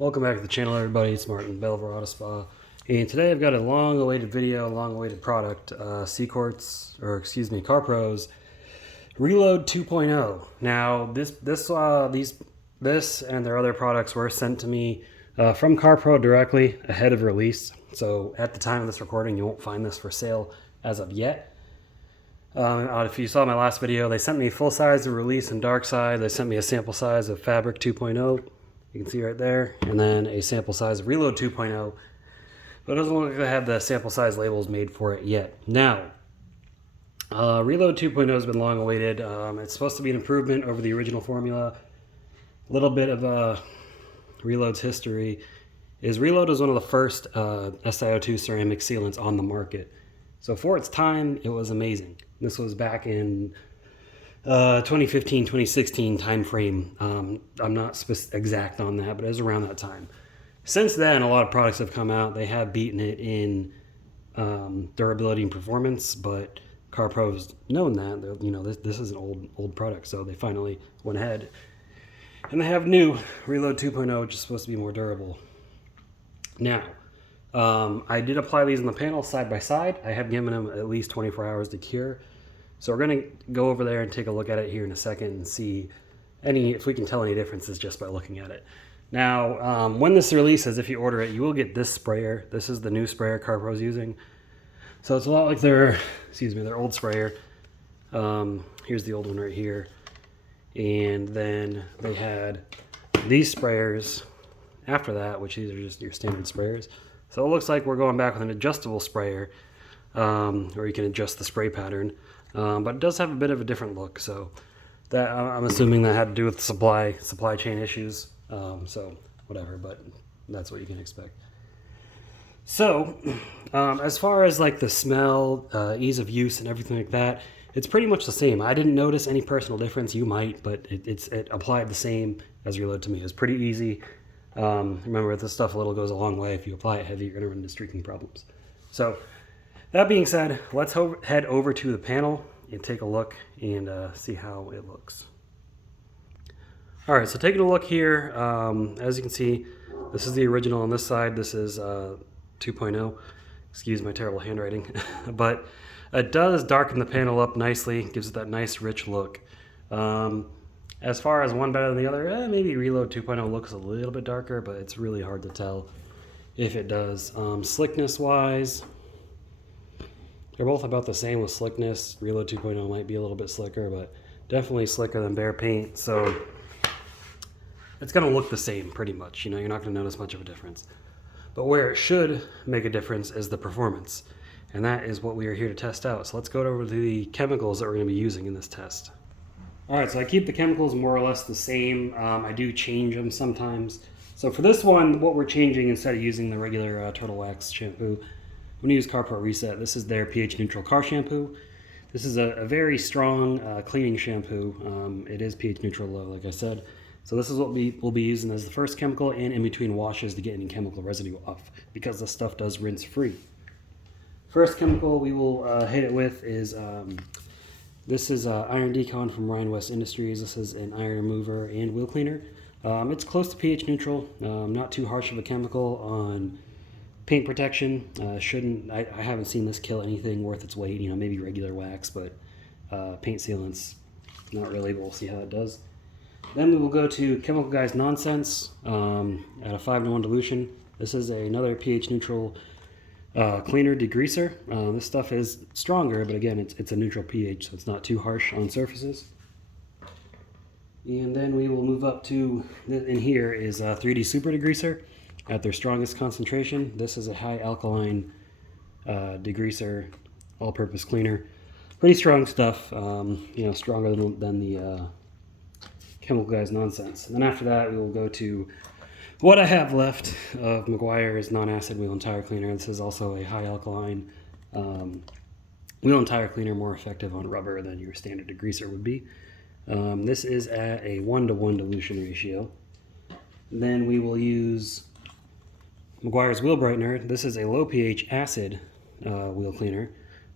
Welcome back to the channel, everybody. It's Martin, Belver Auto Spa, and today I've got a long-awaited video, long-awaited product, Carpro's Reload 2.0. Now, this and their other products were sent to me from Carpro directly ahead of release. So at the time of this recording, you won't find this for sale as of yet. If you saw my last video, they sent me full size of release and darkside. They sent me a sample size of Fabric 2.0. You can see right there, and then a sample size of Reload 2.0, but it doesn't look like they have the sample size labels made for it yet. Now, Reload 2.0 has been long awaited. It's supposed to be an improvement over the original formula. A little bit of Reload's history is Reload was one of the first SiO2 ceramic sealants on the market. So for its time, it was amazing. This was back in 2015, 2016 time frame. I'm not exact on that, but it was around that time. Since then, a lot of products have come out. They have beaten it in durability and performance, but Carpro's known that. You know, this is an old product, so they finally went ahead and they have new Reload 2.0, which is supposed to be more durable. Now, I did apply these on the panel side by side. I have given them at least 24 hours to cure. So we're going to go over there and take a look at it here in a second and see if we can tell any differences just by looking at it. Now, when this releases, if you order it, you will get this sprayer. This is the new sprayer Carpro's using. So it's a lot like their old sprayer. Here's the old one right here. And then they had these sprayers after that, which these are just your standard sprayers. So it looks like we're going back with an adjustable sprayer, or you can adjust the spray pattern. But it does have a bit of a different look, so that I'm assuming that had to do with supply chain issues. So whatever, but that's what you can expect. So as far as like the smell, ease of use, and everything like that, it's pretty much the same. I didn't notice any personal difference. You might, but it applied the same as Reload to me. It was pretty easy. Remember, this stuff a little goes a long way. If you apply it heavy, you're going to run into streaking problems. So that being said, let's head over to the panel and take a look and see how it looks. All right, so taking a look here, as you can see, this is the original on this side. This is 2.0. Excuse my terrible handwriting. But it does darken the panel up nicely, gives it that nice rich look. As far as one better than the other, maybe Reload 2.0 looks a little bit darker, but it's really hard to tell if it does. Slickness-wise, they're both about the same with slickness. Reload 2.0 might be a little bit slicker, but definitely slicker than bare paint. So it's going to look the same pretty much. You know, you're not going to notice much of a difference. But where it should make a difference is the performance. And that is what we are here to test out. So let's go over to the chemicals that we're going to be using in this test. All right, so I keep the chemicals more or less the same. I do change them sometimes. So for this one, what we're changing, instead of using the regular Turtle Wax shampoo, I'm going to use Carpro Reset. This is their pH neutral car shampoo. This is a very strong cleaning shampoo. It is pH neutral low, like I said. So this is what we'll be using as the first chemical and in between washes to get any chemical residue off, because this stuff does rinse free. First chemical we will hit it with is, this is Iron Decon from Ryan West Industries. This is an iron remover and wheel cleaner. It's close to pH neutral, not too harsh of a chemical on paint protection. I haven't seen this kill anything worth its weight, you know, maybe regular wax, but paint sealants, not really, but we'll see how it does. Then we will go to Chemical Guys Nonsense at a 5-to-1 dilution. This is another pH neutral cleaner degreaser. This stuff is stronger, but again, it's a neutral pH, so it's not too harsh on surfaces. And then we will move up to, in here is 3D Super Degreaser at their strongest concentration. This is a high alkaline degreaser, all-purpose cleaner. Pretty strong stuff, you know, stronger than the Chemical Guys Nonsense. And then after that, we will go to what I have left of Meguiar's non-acid wheel and tire cleaner. This is also a high alkaline wheel and tire cleaner, more effective on rubber than your standard degreaser would be. This is at a 1-to-1 dilution ratio. Then we will use Meguiar's Wheel Brightener. This is a low pH acid wheel cleaner.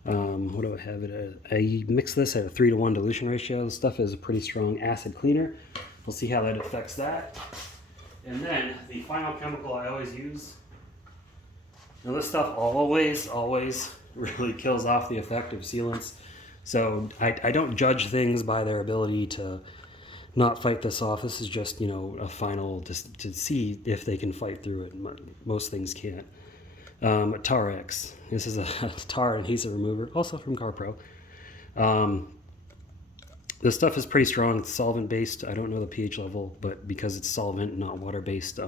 What do I have it at? I mix this at a 3-to-1 dilution ratio. This stuff is a pretty strong acid cleaner. We'll see how that affects that. And then the final chemical I always use. Now this stuff always really kills off the effect of sealants. So I don't judge things by their ability to not fight this off. This is just, you know, a final to see if they can fight through it. Most things can't. TarX. This is a tar adhesive remover, also from Carpro. This stuff is pretty strong. It's solvent based. I don't know the pH level, but because it's solvent, not water based,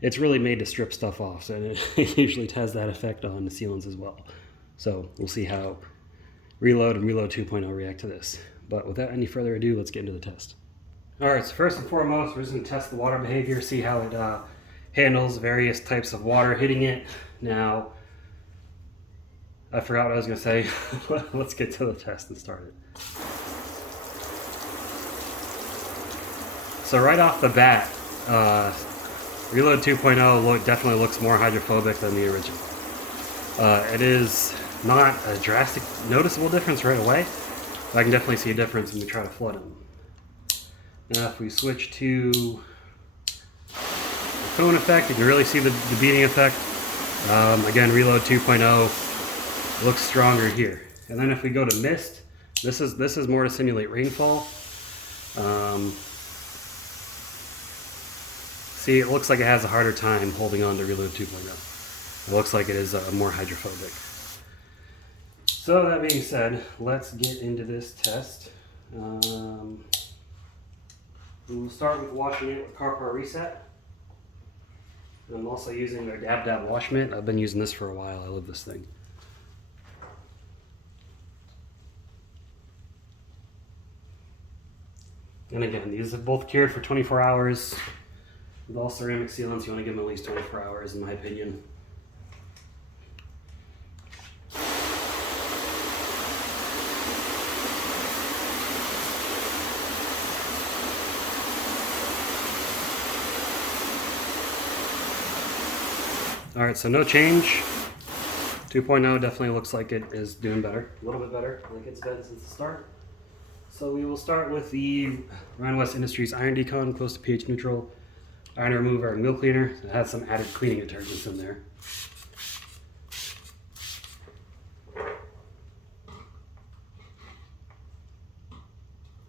it's really made to strip stuff off. So it usually has that effect on the sealants as well. So we'll see how Reload and Reload 2.0 react to this. But without any further ado, let's get into the test. All right, so first and foremost, we're just gonna test the water behavior, see how it handles various types of water hitting it. Now, I forgot what I was gonna say. Let's get to the test and start it. So right off the bat, Reload 2.0 definitely looks more hydrophobic than the original. It is not a drastic, noticeable difference right away, but I can definitely see a difference when we try to flood them. Now if we switch to the cone effect, you can really see the beating effect. Again, Reload 2.0 looks stronger here. And then if we go to mist, this is more to simulate rainfall. See, it looks like it has a harder time holding on to Reload 2.0. It looks like it is more hydrophobic. So that being said, let's get into this test. We'll start with washing it with Carpro Reset. I'm also using their Dab Dab wash mitt. I've been using this for a while. I love this thing. And again, these have both cured for 24 hours. With all ceramic sealants, you want to give them at least 24 hours, in my opinion. All right, so no change. 2.0 definitely looks like it is doing better, a little bit better, like it's been since the start. So we will start with the Rhine West Industries Iron Decon, close to pH neutral. Iron remover and wheel cleaner. It has some added cleaning detergents in there.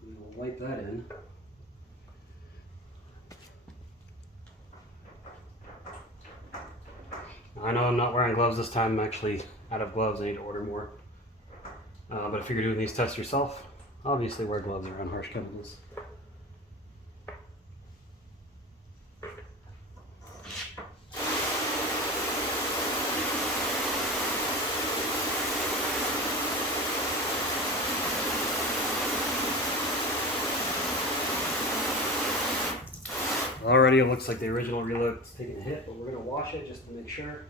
We'll wipe that in. I know I'm not wearing gloves this time. I'm actually out of gloves. I need to order more. But if you're doing these tests yourself, obviously wear gloves around harsh chemicals. Already it looks like the original Reload is taking a hit, but we're going to wash it just to make sure.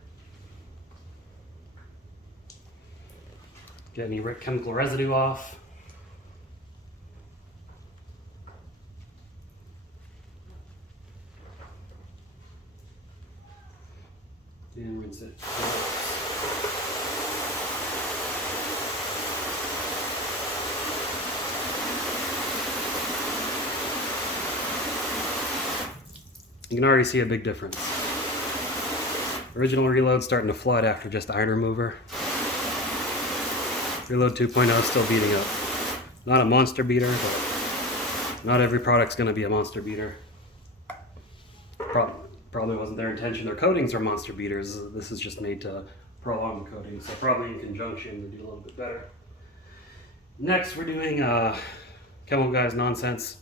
Get any chemical residue off. And rinse it. You can already see a big difference. Original Reload starting to flood after just iron remover. Reload 2.0 is still beating up. Not a monster beater, but not every product's going to be a monster beater. Probably wasn't their intention. Their coatings are monster beaters. This is just made to prolong the coating, so probably in conjunction they do a little bit better. Next, we're doing Chemical Guys Nonsense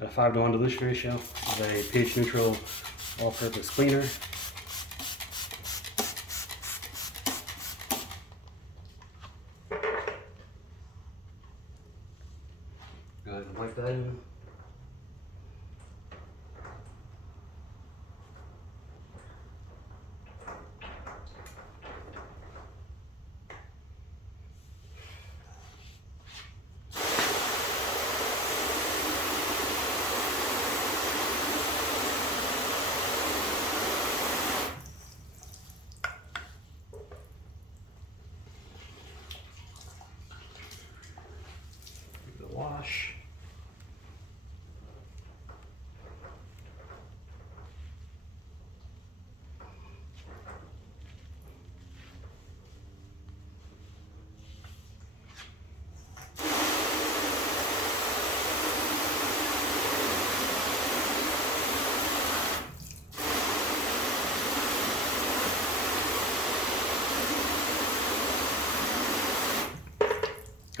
at a 5:1 dilution ratio with a pH neutral all-purpose cleaner. Go ahead and wipe that in. Wash.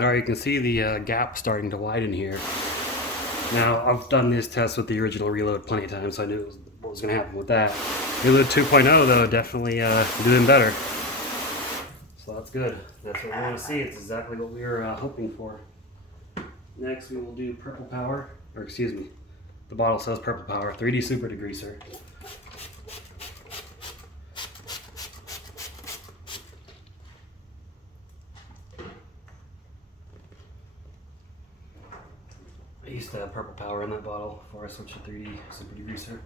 Alright, you can see the gap starting to widen here. Now, I've done this test with the original Reload plenty of times, so I knew what was going to happen with that. Reload 2.0, though, definitely doing better. So that's good. That's what we want to see. It's exactly what we were hoping for. Next, we will do Purple Power, or excuse me, the bottle says Purple Power, 3D Super Degreaser. I used to have Purple Power in that bottle before I switched to 3D Super Degreaser.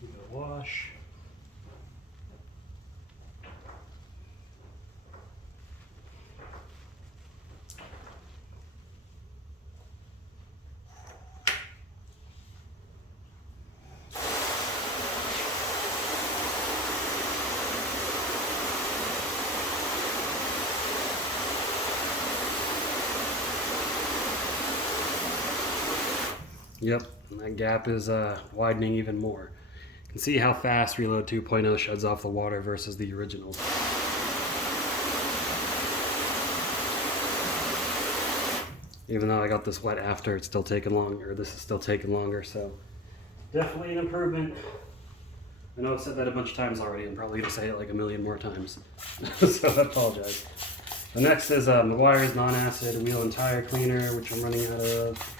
Give it a wash. Yep, and that gap is widening even more. You can see how fast Reload 2.0 sheds off the water versus the original. Even though I got this wet after, it's still taking longer. This is still taking longer, so definitely an improvement. I know I've said that a bunch of times already. I'm probably going to say it like a million more times, so I apologize. The next is Meguiar's non-acid wheel and tire cleaner, which I'm running out of.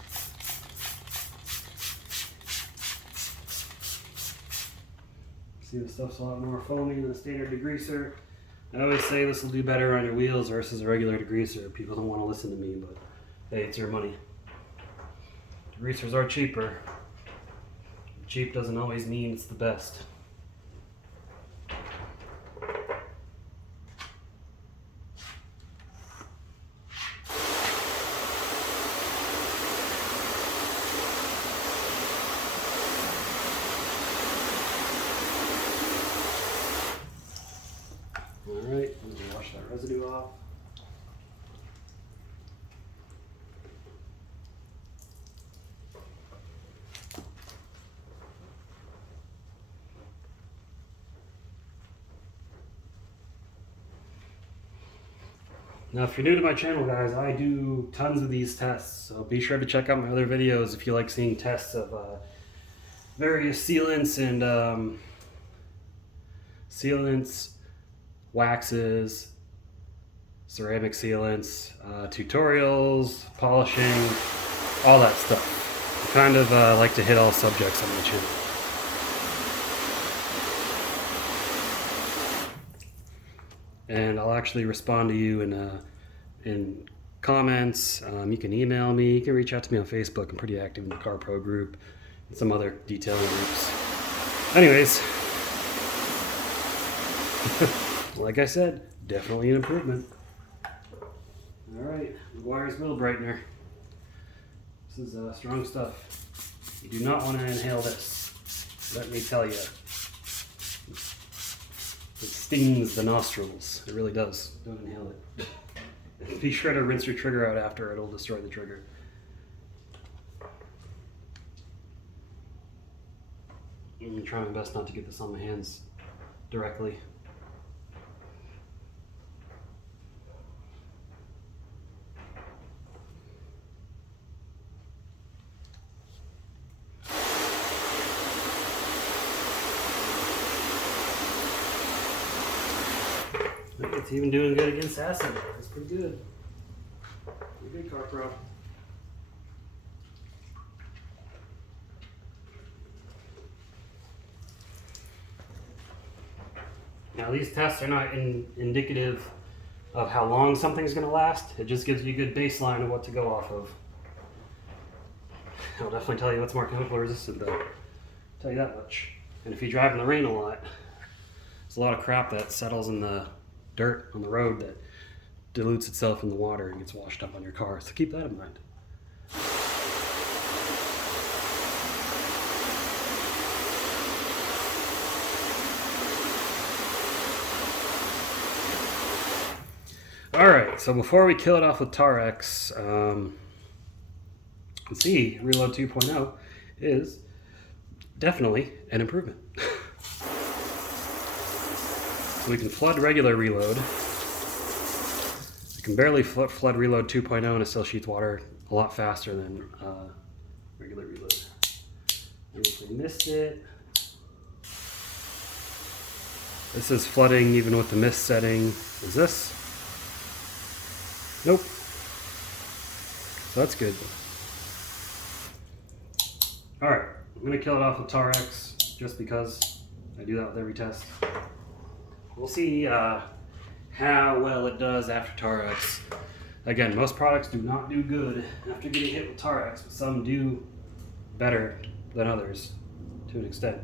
See, the stuff's a lot more foamy than a standard degreaser. I always say this will do better on your wheels versus a regular degreaser. People don't want to listen to me, but hey, it's your money. Degreasers are cheaper. Cheap doesn't always mean it's the best. Alright, I'm going to wash that residue off. Now, if you're new to my channel, guys, I do tons of these tests, so be sure to check out my other videos if you like seeing tests of various sealants and waxes, ceramic sealants, tutorials, polishing, all that stuff. I kind of like to hit all subjects on my channel. And I'll actually respond to you in comments. You can email me, you can reach out to me on Facebook. I'm pretty active in the Carpro group and some other detailing groups. Anyways, like I said, definitely an improvement. Alright, Meguiar's Wheel Brightener. This is strong stuff. You do not want to inhale this, let me tell you. It stings the nostrils. It really does. Don't inhale it. Be sure to rinse your trigger out after, it'll destroy the trigger. I'm going to try my best not to get this on my hands directly. It's even doing good against acid. That's pretty good. Pretty good, Carpro. Now, these tests are not indicative of how long something's going to last. It just gives you a good baseline of what to go off of. I'll definitely tell you what's more chemical resistant, though. I'll tell you that much. And if you drive in the rain a lot, there's a lot of crap that settles in the dirt on the road that dilutes itself in the water and gets washed up on your car. So keep that in mind. right, so before we kill it off with TarX, let's see, Reload 2.0 is definitely an improvement. So we can flood regular Reload. You can barely flood Reload 2.0 and it still shoots water a lot faster than regular Reload. And if we missed it, this is flooding even with the mist setting. Is this? Nope. So that's good. Alright, I'm going to kill it off with TarX just because I do that with every test. We'll see how well it does after TarX. Again, most products do not do good after getting hit with TarX, but some do better than others to an extent.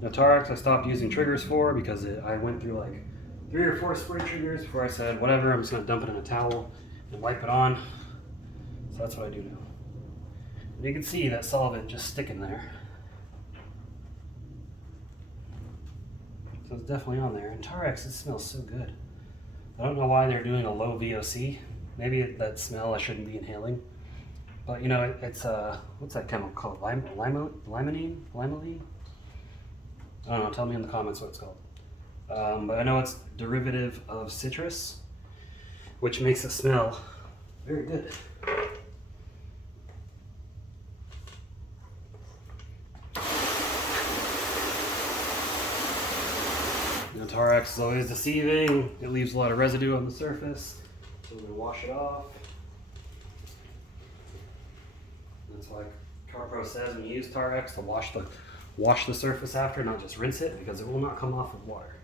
Now TarX I stopped using triggers for because I went through like 3 or 4 spray triggers before I said, whatever, I'm just going to dump it in a towel and wipe it on. So that's what I do now. And you can see that solvent just sticking there. So it's definitely on there. And TarX, it smells so good. I don't know why they're doing a low VOC. Maybe that smell I shouldn't be inhaling. But you know, it's what's that chemical called? Limonene? Limonene? I don't know, tell me in the comments what it's called. But I know it's derivative of citrus, which makes it smell very good. Now TarX is always deceiving. It leaves a lot of residue on the surface, so we're going to wash it off. That's why Carpro says when you use TarX to wash the surface after, not just rinse it, because it will not come off with water.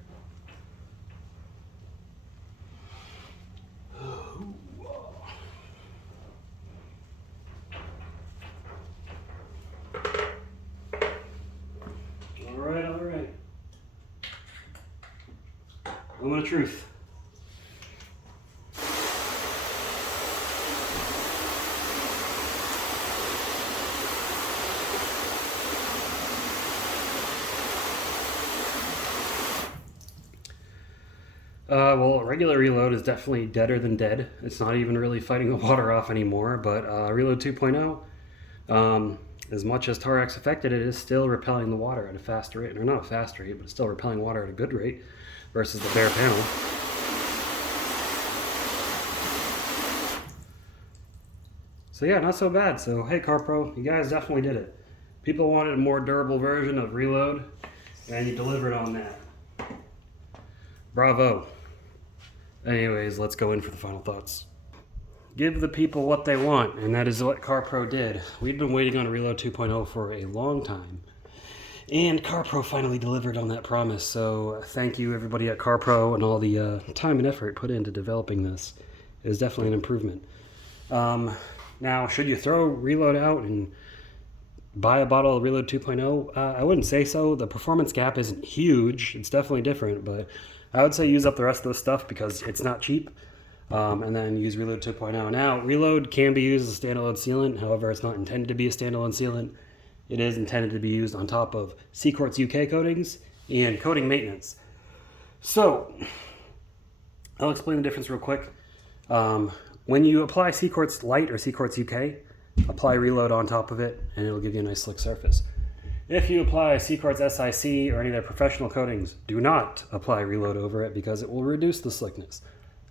All right. Moment of truth. Well, regular Reload is definitely deader than dead. It's not even really fighting the water off anymore, but Reload 2.0, as much as TarX affected it, is still repelling the water at a faster rate. Or not a fast rate, but it's still repelling water at a good rate versus the bare panel. So yeah, not so bad. So hey Carpro, you guys definitely did it. People wanted a more durable version of Reload, and you delivered on that. Bravo. Anyways, let's go in for the final thoughts. Give the people what they want, and that is what Carpro did. We'd been waiting on Reload 2.0 for a long time, and Carpro finally delivered on that promise. So thank you everybody at Carpro and all the time and effort put into developing this. It is definitely an improvement. Now, should you throw Reload out and buy a bottle of Reload 2.0? I wouldn't say so. The performance gap isn't huge. It's definitely different, but I would say use up the rest of the stuff because it's not cheap, and then use Reload 2.0. Now, Reload can be used as a standalone sealant. However, it's not intended to be a standalone sealant. It is intended to be used on top of Seaquartz UK coatings and coating maintenance. So, I'll explain the difference real quick. When you apply Seaquartz Light or Seaquartz UK, apply Reload on top of it, and it'll give you a nice slick surface. If you apply Seaquartz SIC or any of their professional coatings, do not apply Reload over it because it will reduce the slickness.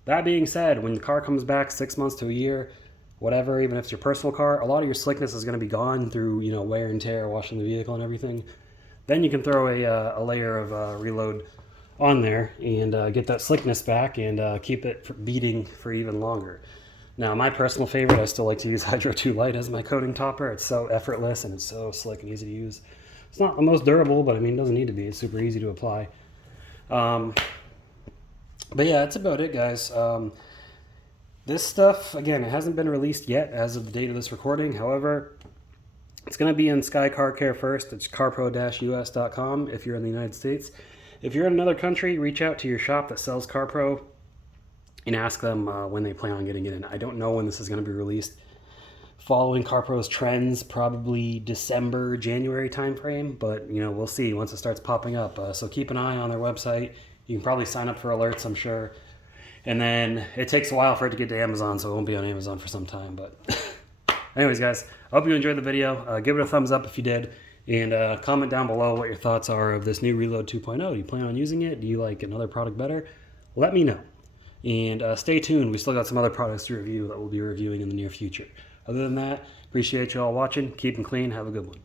That being said, when the car comes back 6 months to a year, whatever, even if it's your personal car, a lot of your slickness is going to be gone through, you know, wear and tear, washing the vehicle and everything. Then you can throw a layer of Reload on there and get that slickness back and keep it beating for even longer. Now, my personal favorite, I still like to use Hydro 2 Light as my coating topper. It's so effortless and it's so slick and easy to use. It's not the most durable, but I mean, it doesn't need to be. It's super easy to apply. But yeah, that's about it, guys. This stuff, again, it hasn't been released yet as of the date of this recording. However, it's going to be in Sky Car Care first. It's carpro-us.com if you're in the United States. If you're in another country, reach out to your shop that sells Carpro and ask them when they plan on getting it in. I don't know when this is going to be released. Following Carpro's trends, probably December, January timeframe, but you know, we'll see once it starts popping up. So keep an eye on their website. You can probably sign up for alerts, I'm sure. And then it takes a while for it to get to Amazon, so it won't be on Amazon for some time. But anyways, guys, I hope you enjoyed the video. Give it a thumbs up if you did. And comment down below what your thoughts are of this new Reload 2.0. Do you plan on using it? Do you like another product better? Let me know. And stay tuned. We still got some other products to review that we'll be reviewing in the near future. Other than that, appreciate you all watching. Keep them clean. Have a good one.